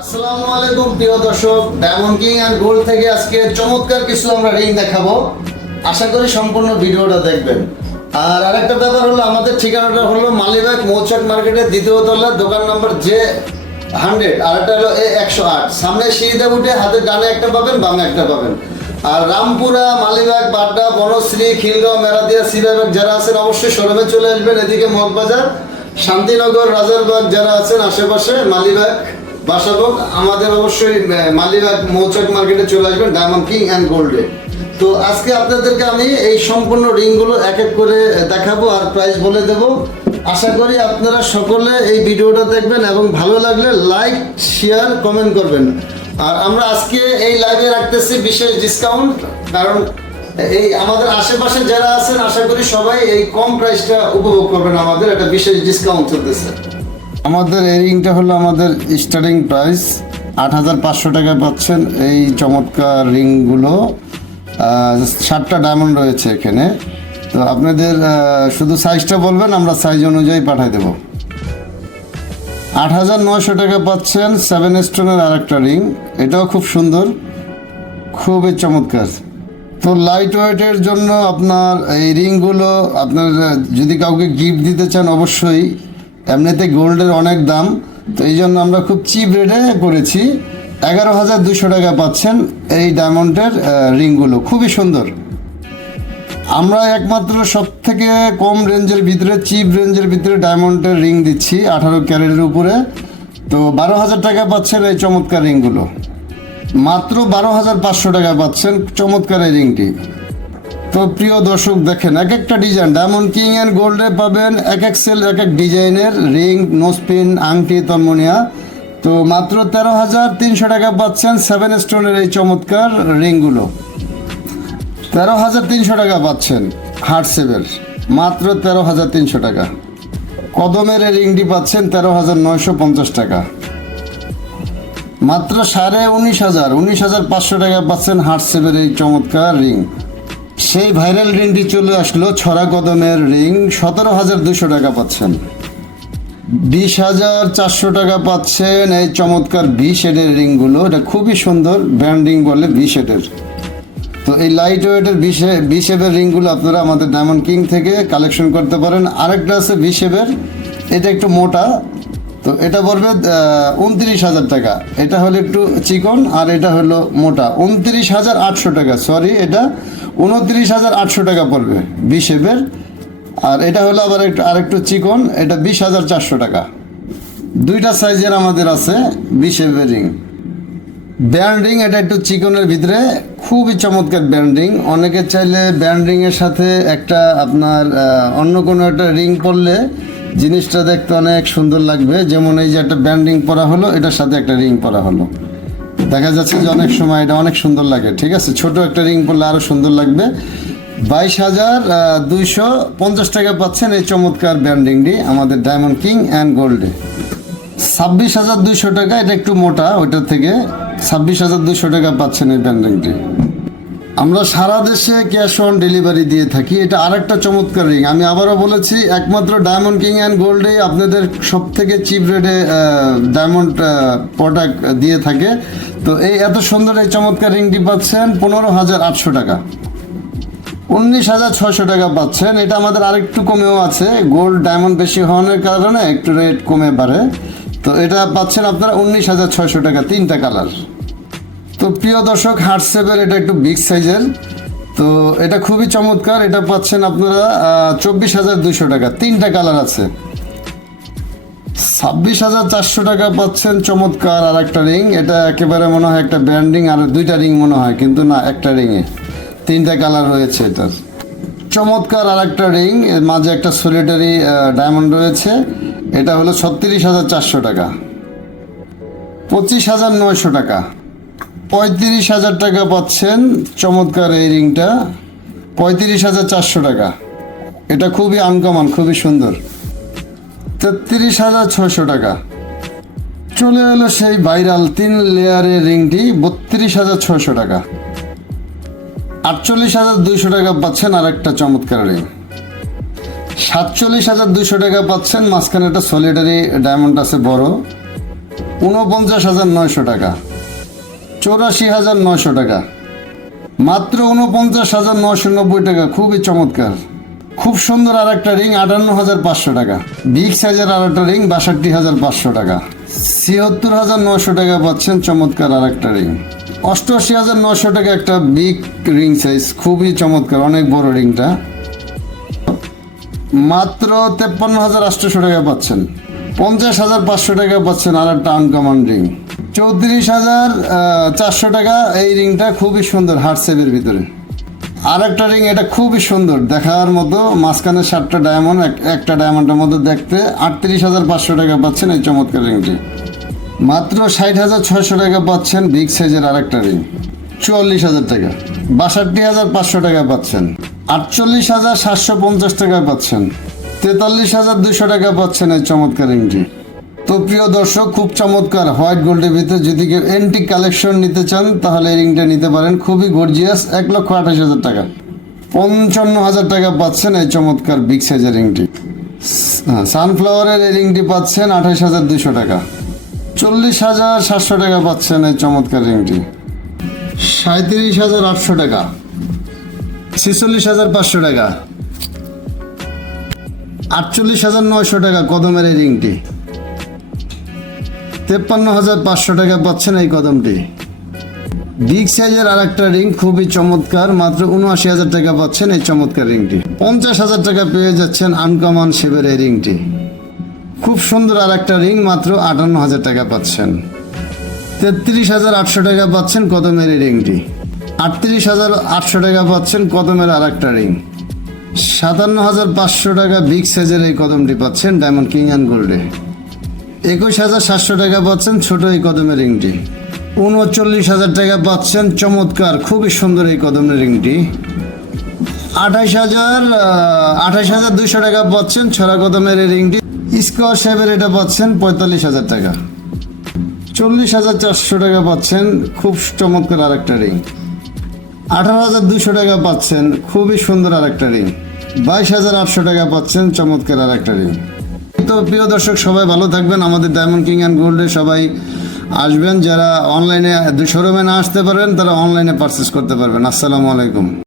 আসসালামু আলাইকুম, প্রিয় দর্শক। ডায়মন্ড কিং অ্যান্ড গোল্ড থেকে আজকে চমৎকার কিছু আমরা রিং দেখাবো। আশা করি সম্পূর্ণ ভিডিওটা দেখবেন। আর আরেকটা ব্যাপার হলো, আমাদের ঠিকানাটা হলো মালিবাগ মৌচাক মার্কেটের দ্বিতীয় তলা দোকান নম্বর জে হান্ড্রেড, আর একটা হলো এ একশো আট। সামনে সিঁড়িতে উঠে হাতের ডানে একটা পাবেন, বামে একটা পাবেন। আর রামপুরা, মালিবাগ, বাড্ডা, বনশ্রী, খিলগাঁও, মেরাদিয়া সিরাবাগ যারা আছেন অবশ্যই শোরুমে চলে আসবেন। এদিকে মগবাজার, শান্তিনগর, রাজারবাগ যারা আছেন আশেপাশে, মালিবাগ বাসাবক আমাদের অবশ্যই মালিবাগ মৌচাক মার্কেটে চলে আসবেন, ডায়মন্ড কিং অ্যান্ড গোল্ডে। তো আজকে আপনাদেরকে আমি এই সম্পূর্ণ রিংগুলো এক এক করে দেখাবো আর প্রাইস বলে দেব। আশা করি আপনারা সকলে এই ভিডিওটা দেখবেন এবং ভালো লাগলে লাইক শেয়ার কমেন্ট করবেন। আর আমরা আজকে এই লাইভে রাখতেছি বিশেষ ডিসকাউন্ট কারণ এই আমাদের আশেপাশে যারা আছেন, আশা করি সবাই এই কম প্রাইসটা উপভোগ করবেন আমাদের, একটা বিশেষ ডিসকাউন্ট চলতেছে। আমাদের এই রিংটা হলো আমাদের স্টার্টিং প্রাইস আট হাজার পাঁচশো টাকা পাচ্ছেন এই চমৎকার রিংগুলো সাতটা ডায়মন্ড রয়েছে এখানে। তো আপনাদের শুধু সাইজটা বলবেন, আমরা সাইজ অনুযায়ী পাঠিয়ে দেবো। আট হাজার নয়শো টাকা পাচ্ছেন সেভেন স্টোনের আর একটা রিং এটাও খুব সুন্দর, খুবই চমৎকার। তো লাইট ওয়েটের জন্য আপনার এই রিংগুলো আপনার যদি কাউকে গিফট দিতে চান অবশ্যই, এমনিতে গোল্ডের অনেক দাম। তো এই জন্য আমরা খুব চিপ রেটে করেছি। এগারো হাজার দুশো টাকা পাচ্ছেন এই ডায়মন্ডের রিংগুলো খুবই সুন্দর। আমরা একমাত্র সব থেকে কম রেঞ্জের ভিতরে, চিপ রেঞ্জের ভিতরে ডায়মন্ডের রিং দিচ্ছি আঠারো ক্যারেটের উপরে। তো বারো হাজার টাকা পাচ্ছেন এই চমৎকার রিংগুলো। মাত্র বারো হাজার পাঁচশো টাকা পাচ্ছেন চমৎকার এই রিংটি। তো প্রিয় দর্শক, দেখেন এক একটা ডিজাইন, ডায়মন্ড কিং অ্যান্ড গোল্ডে পাবেন এক এক সেল, এক এক ডিজাইনের রিং নোসপিন আংটি, তন্মনিয়া। তো মাত্র তেরো হাজার তিনশো টাকা পাচ্ছেন সেভেন স্টোনের এই চমৎকার রিংগুলো। তেরো হাজার তিনশো টাকা পাচ্ছেন হার্ট সেভের। মাত্র তেরো হাজার তিনশো টাকা। কদমের রিংটি পাচ্ছেন তেরো হাজার নয়শো পঞ্চাশ টাকা। মাত্র সাড়ে উনিশ হাজার উনিশ হাজার পাঁচশো টাকা পাচ্ছেন হার্ট সেভের এই চমৎকার রিং। সেই ভাইরাল রিংটি চলে আসলো ছড়া কদমের রিং, সতেরো হাজার দুশো টাকা পাচ্ছেন। বিশ হাজার চারশো টাকা পাচ্ছেন এই চমৎকার ভি শেডের রিংগুলো। এটা খুবই সুন্দর ব্র্যান্ডিং বলে ভি শেডের তো এই লাইট ওয়েটের ভি শেপের রিংগুলো আপনারা আমাদের ডায়মন্ড কিং থেকে কালেকশন করতে পারেন। আরেকটা আছে ভি শেপের এটা একটু মোটা। তো এটা পড়বে উনত্রিশ হাজার টাকা। এটা হলো একটু চিকন আর এটা হলো মোটা। উনত্রিশ হাজার আটশো টাকা সরি এটা উনত্রিশ হাজার আটশো টাকা পড়বে ভি শেপের আর এটা হলো আবার একটু আরেকটু চিকন, এটা বিশ হাজার চারশো টাকা। দুইটা সাইজের আমাদের আছে ভি শেপের রিং ব্যান্ডিং, এটা একটু চিকনের ভিতরে। খুবই চমৎকার ব্যান্ডিং। অনেকে চাইলে ব্যান্ডিং এর সাথে একটা আপনার অন্য কোনো একটা রিং পরলে জিনিসটা দেখতে অনেক সুন্দর লাগবে। যেমন এই যে একটা ব্যান্ডিং পরা হলো, এটার সাথে একটা রিং পরা হলো। দেখা যাচ্ছে যে অনেক সময় এটা অনেক সুন্দর লাগে, ঠিক আছে? ছোট একটা রিং পরলে আরও সুন্দর লাগবে। বাইশ হাজার দুইশো পঞ্চাশ টাকা পাচ্ছেন এই চমৎকার ব্যান্ডিংটি আমাদের ডায়মন্ড কিং অ্যান্ড গোল্ডে। ছাব্বিশ হাজার দুইশো টাকা, এটা একটু মোটা ওইটার থেকে। ছাব্বিশ হাজার দুইশো টাকা পাচ্ছেন এই ব্যান্ডিংটি। আমরা সারা দেশে ক্যাশ অন ডেলিভারি দিয়ে থাকি। এটা আরেকটা চমৎকার রিং। আমি আবারও বলেছি, একমাত্র ডায়মন্ড কিং অ্যান্ড গোল্ডে আপনাদের সব থেকে চিপ রেটে ডায়মন্ড প্রোডাক্ট দিয়ে থাকে। তো এই এত সুন্দর এই চমৎকার রিংটি পাচ্ছেন, পনেরো হাজার আটশো টাকা। উনিশ হাজার ছয়শো টাকা পাচ্ছেন। এটা আমাদের আরেকটু কমেও আছে। গোল্ড, ডায়মন্ড বেশি হওয়ার কারণে একটু রেট কমে পারে তো এটা পাচ্ছেন আপনারা উনিশ হাজার ছয়শো টাকা, তিনটা কালার। তো প্রিয় দর্শক, হার্ট সেভের এটা একটু বিগ সাইজের। তো এটা খুবই চমৎকার, এটা পাচ্ছেন আপনারা চব্বিশ হাজার দুশো টাকা, তিনটা কালার আছে। ছাব্বিশ হাজার চারশো টাকা পাচ্ছেন চমৎকার আর একটা রিং, এটা একেবারে মনে হয় একটা ব্র্যান্ডিং, আর দুইটা রিং মনে হয়, কিন্তু না, একটা রিংয়ে। তিনটা কালার রয়েছে এটার। চমৎকার আর একটা রিং মাঝে একটা সোলিটারি ডায়মন্ড রয়েছে। এটা হলো ছত্রিশ হাজার চারশো টাকা। পঁচিশ হাজার নয়শো টাকা। পঁয়ত্রিশ হাজার টাকা পাচ্ছেন চমৎকার এই রিংটা। পঁয়ত্রিশ হাজার চারশো টাকা। এটা খুবই আনকমন, খুবই সুন্দর। তেত্রিশ হাজার ছয়শো টাকা। চলে এলো সেই ভাইরাল তিন লেয়ারের রিংটি, বত্রিশ হাজার ছয়শো টাকা। আটচল্লিশ হাজার দুইশো টাকা পাচ্ছেন আর একটা চমৎকার রিং। সাতচল্লিশ হাজার দুশো টাকা পাচ্ছেন। মাঝখানে একটা সলিডারি ডায়মন্ড আছে বড়। উনপঞ্চাশ হাজার নয়শো টাকা। চৌরাশি হাজার নয়শো টাকা। মাত্র উনপঞ্চাশ হাজার নয়শো নব্বই টাকা। খুবই চমৎকার। খুব সুন্দর আর একটা রিং, আটান্ন হাজার পাঁচশো টাকা। বিগ সাইজের আর একটা রিং, বাষট্টি হাজার পাঁচশো টাকা। ছিয়াত্তর হাজার নশো টাকা পাচ্ছেন চমৎকার আর একটা রিং। অষ্টআশি হাজার নশো টাকা একটা বিগ রিং সাইজ খুবই চমৎকার, অনেক বড় রিংটা। মাত্র তেপ্পান্ন হাজার আটশোশো টাকা পাচ্ছেন। পঞ্চাশ হাজার পাঁচশো টাকা পাচ্ছেন আর একটা আনকমন রিং চৌত্রিশ হাজার চারশো টাকা এই রিংটা খুবই সুন্দর হার্টসেপের ভিতরে। আর একটা রিং এটা খুবই সুন্দর, দেখার মতো, মাঝখানে সাতটা ডায়মন্ড একটা ডায়মন্ডের মধ্যে দেখতে। আটত্রিশ হাজার পাঁচশো টাকা পাচ্ছেন এই চমৎকার রিংটি মাত্র ষাট হাজার ছয়শো টাকা পাচ্ছেন বিগ সাইজের আরেকটা রিং চুয়াল্লিশ হাজার টাকা। বাষট্টি হাজার পাঁচশো টাকা পাচ্ছেন। আটচল্লিশ হাজার সাতশো পঞ্চাশ টাকা পাচ্ছেন। তেতাল্লিশ হাজার দুশো টাকা পাচ্ছেন এই চমৎকার রিংটি তো প্রিয় দর্শক, খুব চমৎকার হোয়াইট গোল্ডের ভিতরে যদি কেউ এন্টিক কালেকশন নিতে চান, তাহলে এই রিংটা নিতে পারেন। খুবই গর্জিয়াস, এক লক্ষ আঠাশ হাজার টাকা। পঞ্চান্ন হাজার টাকা পাচ্ছেন এই চমৎকার বিগ সাইজের রিংটি। সানফ্লাওয়ারের এই রিংটি পাচ্ছেন আঠাশ হাজার দুশো টাকা। চল্লিশ হাজার সাতশো টাকা পাচ্ছেন এই চমৎকার রিংটি। সাঁত্রিশ হাজার আটশো টাকা। ছেচল্লিশ হাজার পাঁচশো টাকা। আটচল্লিশ হাজার নয়শো টাকা কদমের এই রিংটি। তেপ্পান্ন হাজার পাঁচশো টাকা পাচ্ছেন এই কদমটি। বিগ সাইজের আর একটা রিং খুবই চমৎকার, মাত্র উনআশি হাজার টাকা পাচ্ছেন এই চমৎকার রিংটি। পঞ্চাশ হাজার টাকা পেয়ে যাচ্ছেন আনকমন শেপের এই রিংটি। খুব সুন্দর আর একটা রিং, মাত্র আটান্ন হাজার টাকা পাচ্ছেন। তেত্রিশ হাজার আটশো টাকা পাচ্ছেন কদমের এই রিংটি। আটত্রিশ হাজার আটশো টাকা পাচ্ছেন কদমের আর একটা রিং। সাতান্ন হাজার পাঁচশো টাকা বিগ সাইজের এই কদমটি পাচ্ছেন ডায়মন্ড কিং অ্যান্ড গোল্ডে। একুশ হাজার সাতশো টাকা পাচ্ছেন ছোট এই কদমের রিংটি। উনচল্লিশ হাজার টাকা পাচ্ছেন চমৎকার, খুবই সুন্দর এই কদমের রিংটি। আঠাইশ হাজার আঠাইশ হাজার দুশো টাকা পাচ্ছেন ছড়া কদমের এই রিংটি। স্কোয়ার শেপের এটা পাচ্ছেন পঁয়তাল্লিশ হাজার টাকা। চল্লিশ হাজার চারশো টাকা পাচ্ছেন খুব চমৎকার আর একটা রিং। আঠারো হাজার দুশো টাকা পাচ্ছেন। খুবই সুন্দর আর একটা রিং। বাইশ হাজার আটশো টাকা পাচ্ছেন চমৎকার আর একটা রিং। তো প্রিয় দর্শক, সবাই ভালো থাকবেন। আমাদের ডায়মন্ড কিং অ্যান্ড গোল্ডে সবাই আসবেন। যারা অনলাইনে শোরুমে না আসতে পারবেন, তারা অনলাইনে পারচেস করতে পারবেন। আসসালামু আলাইকুম।